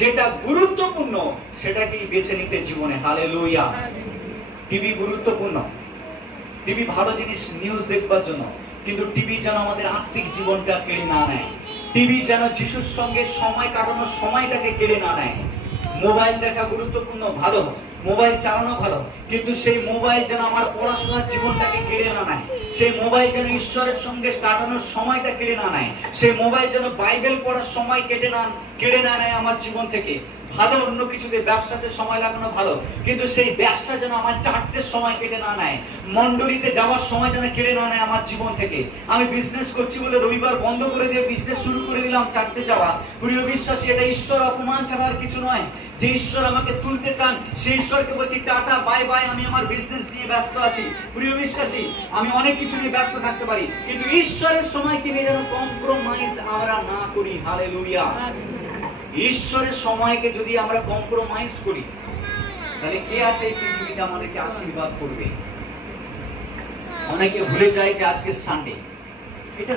যেটা গুরুত্বপূর্ণ সেটাকেই বেছে নিতে জীবনে। হালেলুয়া। টিভি গুরুত্বপূর্ণ, টিভি ভালো জিনিস, নিউজ দেখবার জন্য, কিন্তু টিভি যেন আমাদের আত্মিক জীবনটা কেড়ে না নেয়। টিভি যেন যিশুর সঙ্গে সময় কাটানোর সময়টাকে কেড়ে না নেয়। মোবাইল দেখা গুরুত্বপূর্ণ, ভালো, মোবাইল চালানো ভালো, কিন্তু সেই মোবাইল যেন আমার পড়াশোনার জীবনটাকে কেড়ে না নেয়। সেই মোবাইল যেন ঈশ্বরের সঙ্গে কাটানোর সময়টা কেড়ে না নেয়। সেই মোবাইল যেন বাইবেল পড়ার সময় কেড়ে না নেয় আমার জীবন থেকে। ভালো অন্য কিছুতে, ব্যবসাতে সময় লাগানো ভালো, কিন্তু সেই ব্যবসা যেন আমার চার্চের সময় কেটে না নেয়, মন্ডলীতে যাওয়ার সময় যেন কেড়ে না নেয় আমার জীবন থেকে। আমি বিজনেস করছি বলে রবিবার বন্ধ করে দিয়ে বিজনেস শুরু করে দিলাম চার্চে যাওয়া। প্রিয় বিশ্বাসী, এটা ঈশ্বর অপমান ছাড়া আর কিছু নয়। যে ঈশ্বর আমাকে তুলতে চান সেই ঈশ্বরকে বলছি টাটা বাই বাই, আমি আমার বিজনেস নিয়ে ব্যস্ত আছি। প্রিয় বিশ্বাসী, আমি অনেক কিছু নিয়ে ব্যস্ত থাকতে পারি, কিন্তু ঈশ্বরের সময়কে নিয়ে যেন কম্প্রোমাইজ আমরা না করি। হালেলুয়া। ঈশ্বরের সময়কে যদি আমরা কম্প্রোমাইজ করি, তাহলে কে আছে এই পৃথিবীতে আমাদেরকে আশীর্বাদ করবে? অনেকে ভুলে যায় যে আজকে সানডে। এটা